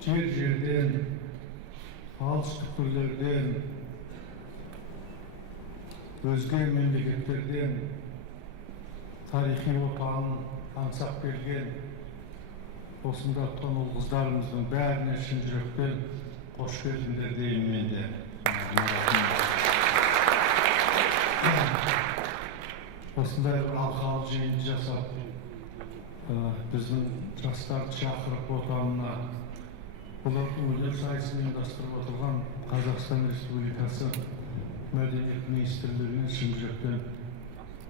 Жерден, алыс түкпірлерден, өзге мемлекеттерден тарихи отанын аңсап келген осында отқан ұл-қыздарымыздың бәріне шын жүректен қош келдіңдер деймін мен де. Осындай бір алқалы жиынды жасап, біздің жастарды шақырып отанына олардың өнер сайысын ұйымдастырып отырған Қазақстан Республикасы Мәдениет министрлігіне шын жүректен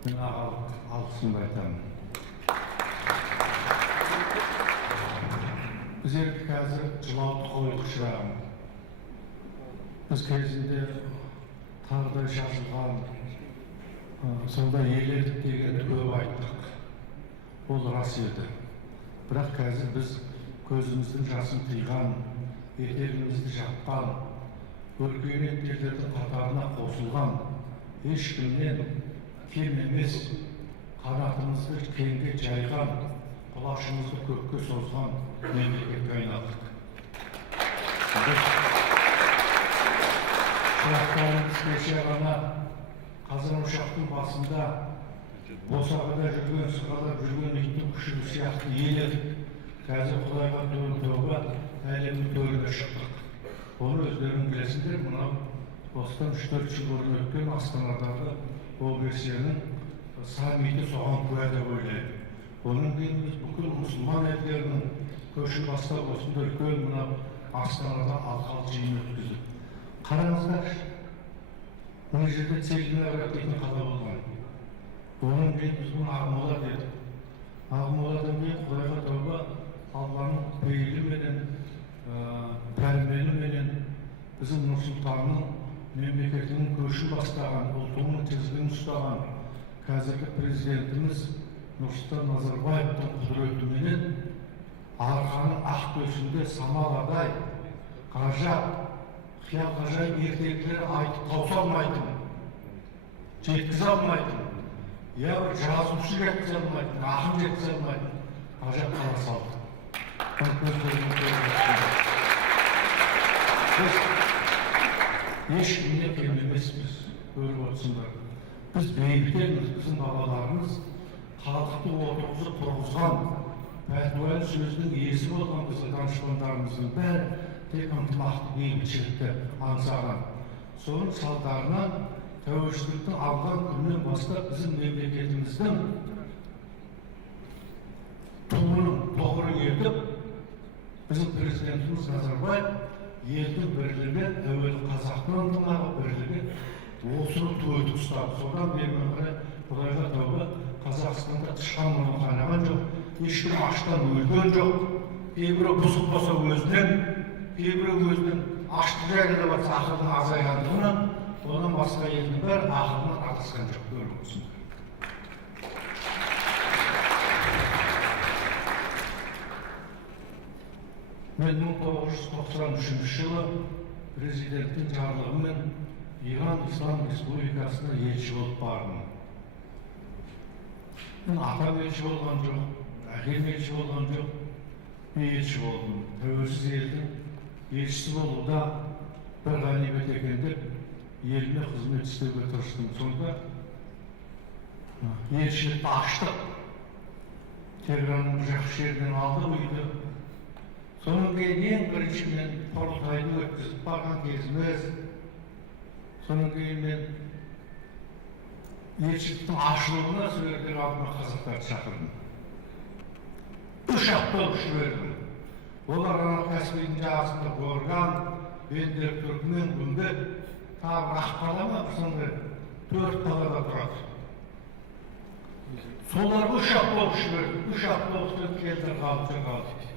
мен ағалық алғысымды айтамын. Біз енді қазір жылауды қойдық шырағым. Біз кезінде тардай шашылған, сонда еледік дегенді көп айттық. Ол рас еді. Бірақ қазір біз көзіміздің жасын тыйған, етегімізді жапқан, өркениеттердің қатарына қосылған, ешкімнен кем емес, қанатымызды кеңге жайған, құлашымызды көкке созған мемлекетке айналдық. Шырақтарымыз кеше ғана қазан ошақтың басында босағада жүрген, сығалап жүрген иттің күшігі сияқты еледік. Қазір Құдайға тәуба әлемнің төріне шықтық. Оны өздерің білесіңдер, мынау осыдан 3-4 жыл бұрын өткен Астанадағы ОБСЕ-нің саммиті соған куә деп ойлаймын. Оның кейін біз бүкіл мұсылман елдерінің көшін бастап осында үлкен мынау Астанада алқалы жиын өткізіп. Қараңыздар, мына жерде Целиноград дейтін қала болған. Оның кейін біз бұны Ақмола дедік. Ақмоладан кейін Құдайға тәуба Алланың пейіліменен, пәрменіменен біздің Нұрсұлтанның мемлекетінің көшін бастаған, ұлтының тізгінін ұстаған қазіргі президентіміз Нұрсұлтан Назарбаевтың құдіретіменен арқаның ақ төсінде самаладай, ғажап, қиял ғажайып ертегілер айтып тауса алмайтын, жеткізе алмайтын, я бір жазушы жеткізе алмайтын, ақын жеткізе алмайтын, ғажап қала салды. Біз ешкімнен кем емеспіз, көріп отырсыңдар. Біз бейбітеміз, біздің бабаларымыз халықты отырғызып тұрғызған, пәтуәлі сөздің иесі болған біздің данышпандарымыздың бәрі тек ынтымақты бейбітшілікті аңсаған. Соның салдарынан тәуелсіздіктің алған күннен бастап біздің мемлекетіміздің туының тоғыры етіп, біздің президентіміз Назарбаев елдің бірлігі, әуелі қазақтың ынтымағы бірлігі осыны тойдық ұстады. Содан бермен қарай Құдайға тәуба Қазақстанда тышқан мұны қайнаған жоқ, ешкім аштан өлген жоқ. Кейбірі бұзық болса өзінен, кейбірі өзінен ашты жайлы батса ақылдың азайғандығынан, одан басқа елдің бәрі ақылынан адасқан жоқ, көріп отырсыңдар. Мен 1993 жылы президенттің жарлығымен Иран Ислам Республикасына елші болып бардым. Мен атам елші болған жоқ, әкем елші болған жоқ, мен елші болдым. Тәуелсіз елдің елшісі болуда бір ғанибет екен деп, еліне қызмет істеуге тырыстым. Сонда елшілікті аштық. Тегеранның жақсы жерден алды үйді. Соның кейін ең бірінші мен құрылтайды өткізіп барған кезіміз. Соның кейін мен елшіліктің ашылуына сөйлердер алдыма қазақтарды шақырдым. 3 апта ұшып бердім. Олар ана Каспийдің жағасында Горган, Бендер, Түркмен, Гүмбек, тағы Аққала ма, сондай 4 қалада тұрады. Солар 3 апта ұшып бердім. 3 апта ұшып келдір қалды.